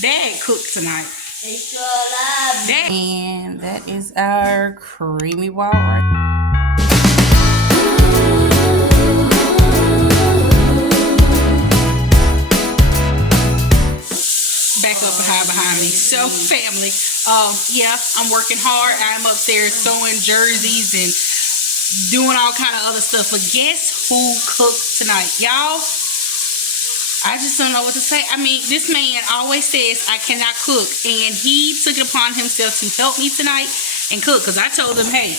Dad cooked tonight. Dad. And that is our creamy wild rice. Back up behind me. So family, yeah, I'm working hard. I'm upstairs sewing jerseys and doing all kind of other stuff. But guess who cooked tonight, y'all? I just don't know what to say. I mean, this man always says I cannot cook, and he took it upon himself to help me tonight and cook. Cause I told him, hey,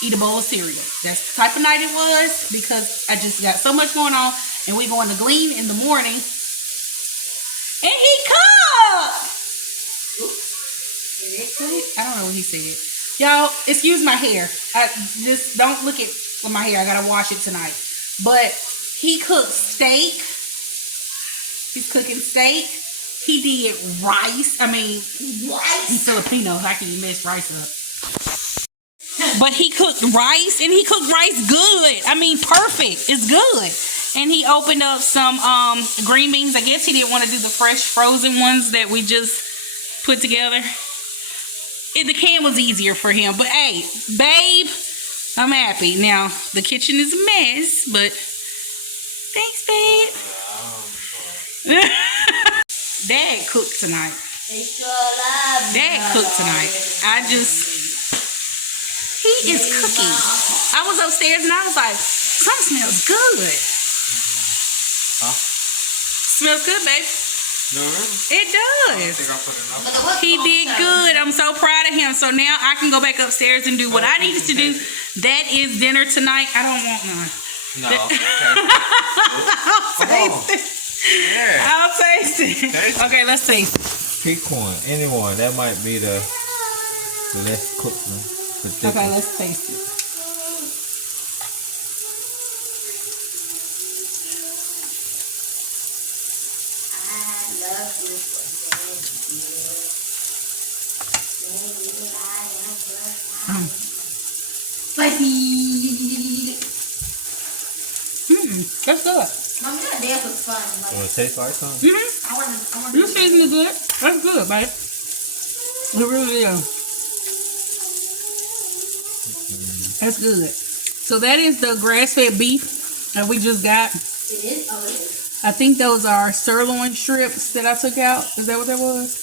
eat a bowl of cereal. That's the type of night it was, because I just got so much going on, and we going to glean in the morning. And he cooked! Oops. I don't know what he said. Y'all, excuse my hair. I just don't look at my hair. I gotta wash it tonight. But he cooked steak. He's cooking steak. He did rice. I mean, rice. He's Filipino. I can mess rice up. But he cooked rice, and he cooked rice good. I mean, perfect. It's good. And he opened up some green beans. I guess he didn't want to do the fresh frozen ones that we just put together. The can was easier for him. But hey, babe, I'm happy. Now, the kitchen is a mess, but thanks, babe. Dad cooked tonight. Dad cooked tonight. He is cooking. I was upstairs and I was like, something smells good. Huh? Smells good, babe. No, really? It does. He did good. I'm so proud of him. So now I can go back upstairs and do what I needed to do. That is dinner tonight. I don't want none. No. Okay. I'll taste it. Yeah. I'll taste it. Okay, let's taste it. Pick one. Anyone. That might be the less cooked one. Okay, let's taste it. Spicy. That's good. Mom, that dance was fun. You want to taste like something? I want. This tasting good. That's good, babe. It really is. That's good. So that is the grass-fed beef that we just got. It is? Oh, it is. I think those are sirloin strips that I took out. Is that what that was?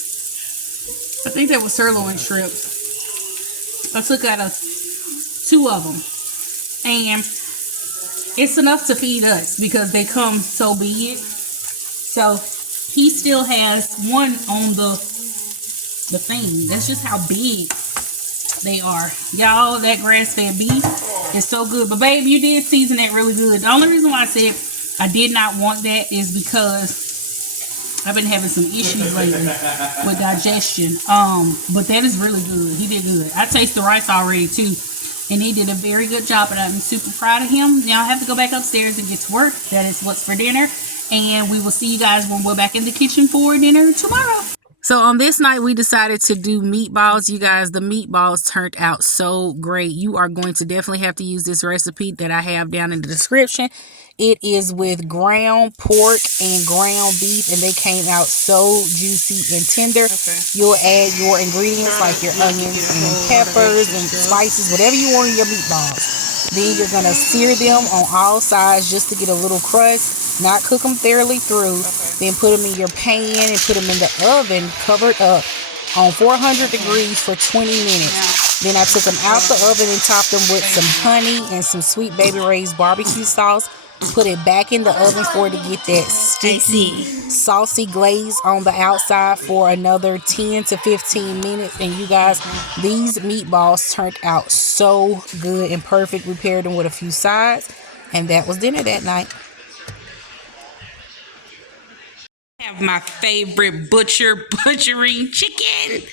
I think that was sirloin strips. I took out 2 of them. And it's enough to feed us because they come so big. So he still has one on the thing. That's just how big they are. Y'all, that grass-fed beef is so good. But babe, you did season that really good. The only reason why I said I did not want that is because I've been having some issues lately with digestion. But that is really good. He did good. I taste the rice already too. And he did a very good job, and I'm super proud of him. Now I have to go back upstairs and get to work. That is what's for dinner. And we will see you guys when we're back in the kitchen for dinner tomorrow. So on this night, we decided to do meatballs. You guys, the meatballs turned out so great. You are going to definitely have to use this recipe that I have down in the description. It is with ground pork and ground beef, and they came out so juicy and tender. Okay. You'll add your ingredients like your onions and peppers and spices, whatever you want in your meatballs. Then you're going to sear them on all sides just to get a little crust, not cook them thoroughly through. Okay. Then put them in your pan and put them in the oven covered up on 400 degrees for 20 minutes. Then I took them out the oven and topped them with some honey and some Sweet Baby Ray's barbecue sauce. Put it back in the oven for it to get that sticky, saucy glaze on the outside for another 10 to 15 minutes. And you guys, these meatballs turned out so good and perfect. We paired them with a few sides, and that was dinner that night. I have my favorite butchering chicken.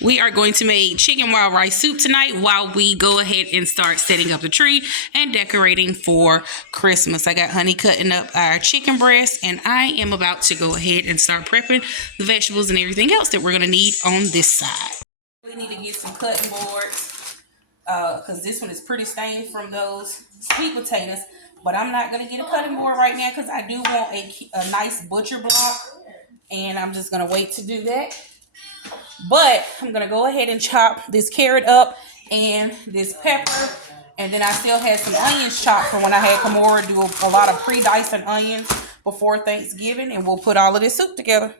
We are going to make chicken wild rice soup tonight while we go ahead and start setting up the tree and decorating for Christmas. I got Honey cutting up our chicken breast, and I am about to go ahead and start prepping the vegetables and everything else that we're going to need on this side. We need to get some cutting boards because this one is pretty stained from those sweet potatoes. But I'm not going to get a cutting board right now because I do want a nice butcher block and I'm just gonna wait to do that. But I'm gonna go ahead and chop this carrot up and this pepper, and then I still had some onions chopped from when I had Kamora do a lot of pre-dicing onions before Thanksgiving, and we'll put all of this soup together.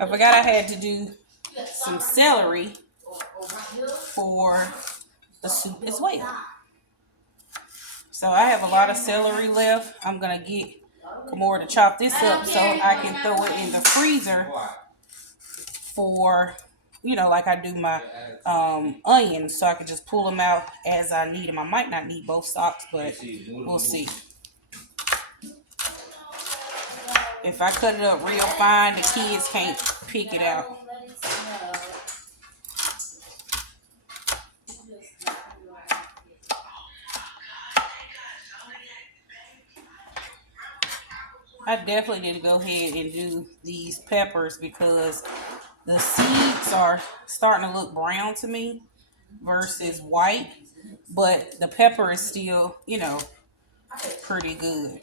I forgot I had to do some celery for the soup as well. So I have a lot of celery left. I'm gonna get Kamora to chop this up so I can throw it in the freezer for, like I do my onions, so I can just pull them out as I need them. I might not need both stalks, but we'll see. If I cut it up real fine, the kids can't pick it out. I definitely need to go ahead and do these peppers because the seeds are starting to look brown to me versus white, but the pepper is still, pretty good.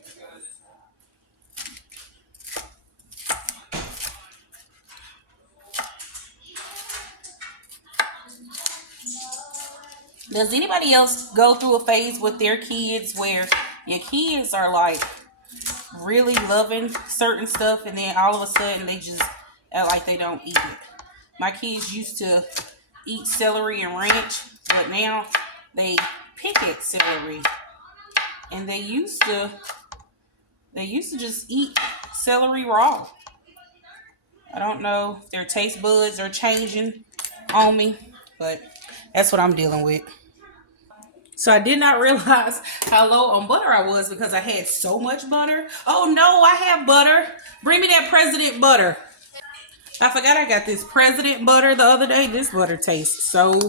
Does anybody else go through a phase with their kids where your kids are like really loving certain stuff and then all of a sudden they just act like they don't eat it? My kids used to eat celery and ranch, but now they pick at celery, and they used to just eat celery raw. I don't know if their taste buds are changing on me, but that's what I'm dealing with. So I did not realize how low on butter I was because I had so much butter. Oh no, I have butter. Bring me that President butter. I forgot I got this President butter the other day. This butter tastes so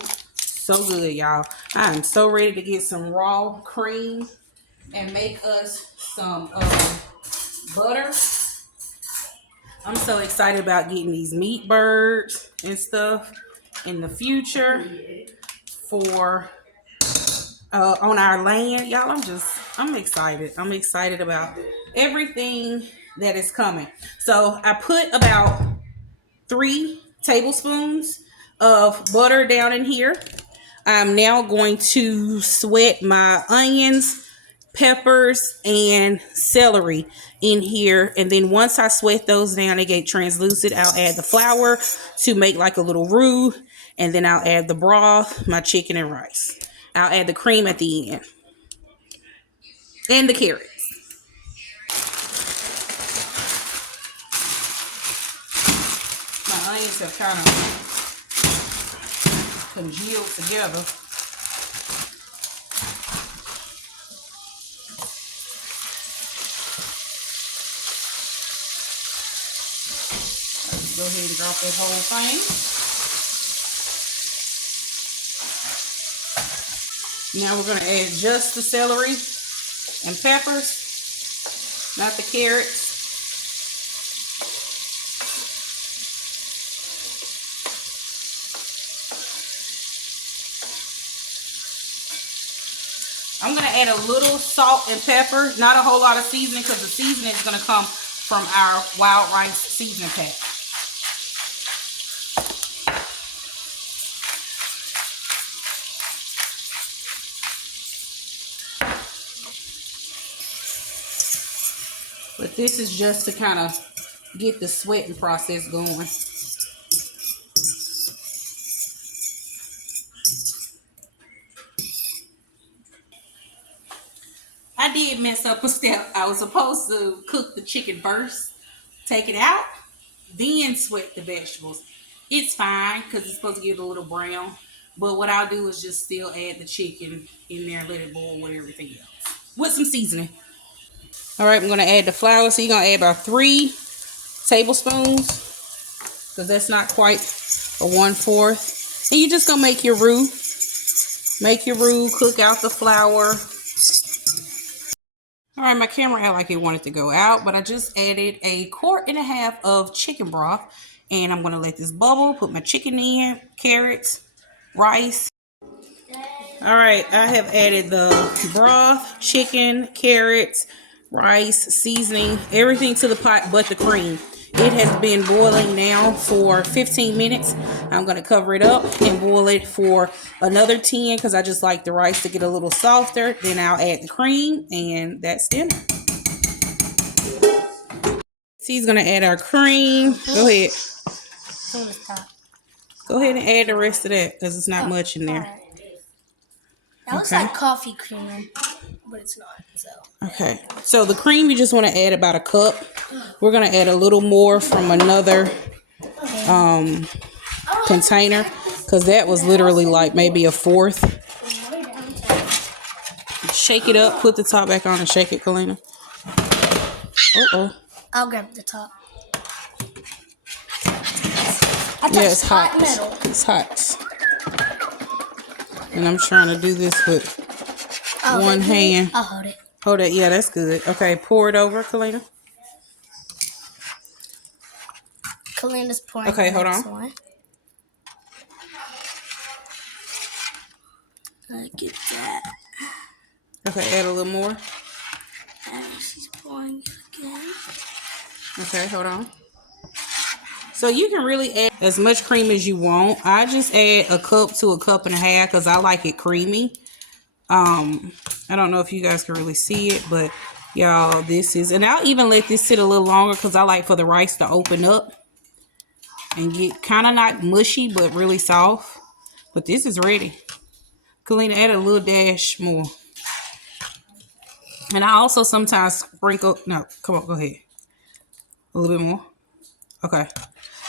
good, y'all. I'm so ready to get some raw cream and make us some butter. I'm so excited about getting these meat birds and stuff in the future for on our land, y'all. I'm excited. I'm excited about everything that is coming. So I put about 3 tablespoons of butter down in here. I'm now going to sweat my onions, peppers, and celery in here. And then once I sweat those down, they get translucent, I'll add the flour to make like a little roux. And then I'll add the broth, my chicken and rice. I'll add the cream at the end. And the carrots. My onions have kind of congealed together. Let's go ahead and drop that whole thing. Now we're going to add just the celery and peppers, not the carrots. I'm going to add a little salt and pepper, not a whole lot of seasoning because the seasoning is going to come from our wild rice seasoning pack. But this is just to kind of get the sweating process going. I did mess up a step. I was supposed to cook the chicken first, take it out, then sweat the vegetables. It's fine because it's supposed to get a little brown. But what I'll do is just still add the chicken in there and let it boil with everything else. With some seasoning. All right, I'm going to add the flour. So you're going to add about 3 tablespoons because that's not quite a 1/4. And you're just going to make your roux. Make your roux, cook out the flour. All right, my camera act like it wanted to go out, but I just added 1.5 quart of chicken broth, and I'm gonna let this bubble. Put my chicken in, carrots, rice. All right, I have added the broth, chicken, carrots, rice, seasoning, everything to the pot but the cream. It has been boiling now for 15 minutes. I'm going to cover it up and boil it for another 10 because I just like the rice to get a little softer. Then I'll add the cream, and that's dinner. She's going to add our cream. Go ahead. Go ahead and add the rest of that because it's not much in there. That looks like coffee cream, but it's not. So. Okay, so the cream you just want to add about a cup. We're gonna add a little more from another container because that was literally like maybe 1/4. Shake it up. Put the top back on and shake it, Kalina. I'll grab the top. Yeah, it's hot. Metal. It's hot. And I'm trying to do this with one hand. I'll hold it. Hold it. Yeah, that's good. Okay, pour it over, Kalina. Kalina's pouring. Okay, hold on. One. Get that. Okay, add a little more. And she's pouring it again. Okay, hold on. So you can really add as much cream as you want. I just add 1 cup to 1.5 cups because I like it creamy. I don't know if you guys can really see it, but y'all, this is, and I'll even let this sit a little longer because I like for the rice to open up and get kind of not mushy, but really soft. But this is ready. Kalina, add a little dash more. And I also sometimes sprinkle, no, come on, go ahead. A little bit more. Okay.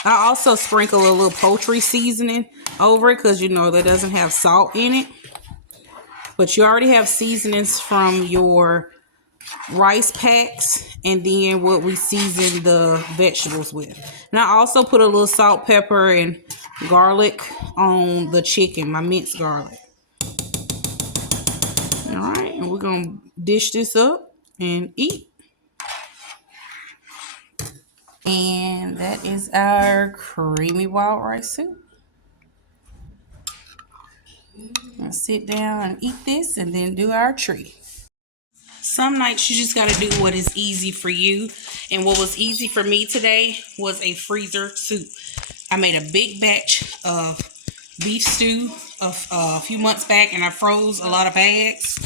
I also sprinkle a little poultry seasoning over it because, you know, that doesn't have salt in it. But you already have seasonings from your rice packs and then what we season the vegetables with. And I also put a little salt, pepper, and garlic on the chicken, my minced garlic. All right, and we're going to dish this up and eat. And that is our creamy wild rice soup. Let's sit down and eat this and then do our treat. Some nights you just got to do what is easy for you. And what was easy for me today was a freezer soup. I made a big batch of beef stew a few months back and I froze a lot of bags.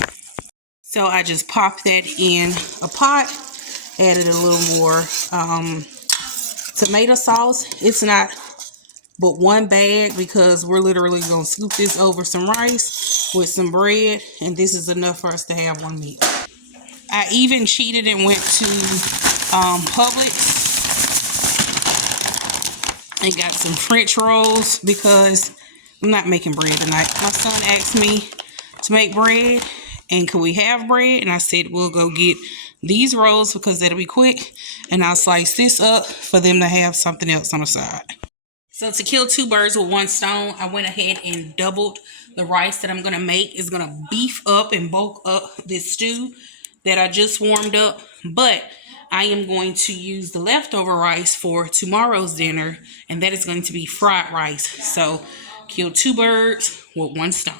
So I just popped that in a pot, added a little more tomato sauce. It's not but 1 bag because we're literally going to scoop this over some rice with some bread, and this is enough for us to have 1 meal. I even cheated and went to Publix and got some French rolls because I'm not making bread tonight. My son asked me to make bread and could we have bread, and I said we'll go get these rolls because that'll be quick, and I'll slice this up for them to have something else on the side. So to kill 2 birds with 1 stone, I went ahead and doubled the rice that I'm going to make. It's going to beef up and bulk up this stew that I just warmed up. But I am going to use the leftover rice for tomorrow's dinner, and that is going to be fried rice. So kill 2 birds with 1 stone.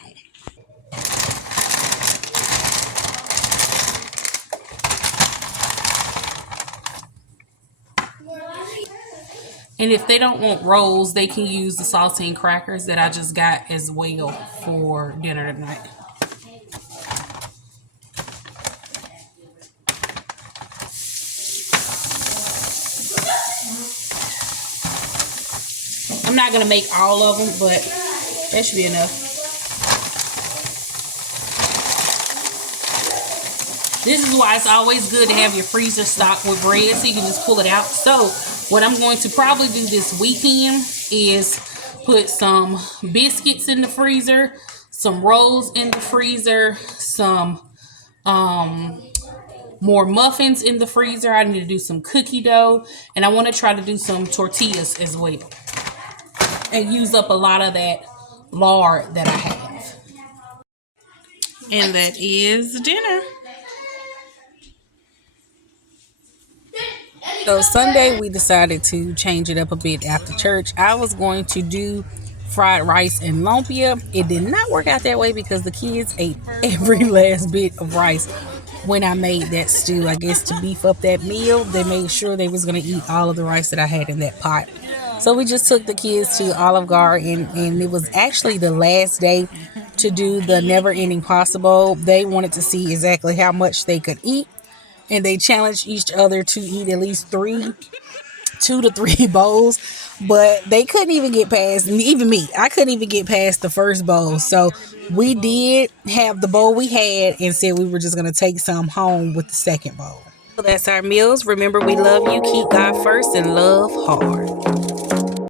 And if they don't want rolls, they can use the saltine crackers that I just got as well for dinner tonight. I'm not going to make all of them, but that should be enough. This is why it's always good to have your freezer stocked with bread so you can just pull it out. So what I'm going to probably do this weekend is put some biscuits in the freezer, some rolls in the freezer, some more muffins in the freezer. I need to do some cookie dough, and I want to try to do some tortillas as well and use up a lot of that lard that I have. And that is dinner. So Sunday we decided to change it up a bit after church. I was going to do fried rice and lumpia. It did not work out that way because the kids ate every last bit of rice when I made that stew. I guess to beef up that meal, they made sure they was going to eat all of the rice that I had in that pot. So we just took the kids to Olive Garden, and it was actually the last day to do the never ending pasta bowl. They wanted to see exactly how much they could eat, and they challenged each other to eat at least 2 to 3 bowls, but they couldn't even get past, even me, I couldn't even get past the first bowl. So we did have the bowl we had and said we were just going to take some home with the second bowl. So that's our meals. Remember, we love you. Keep God first and love hard.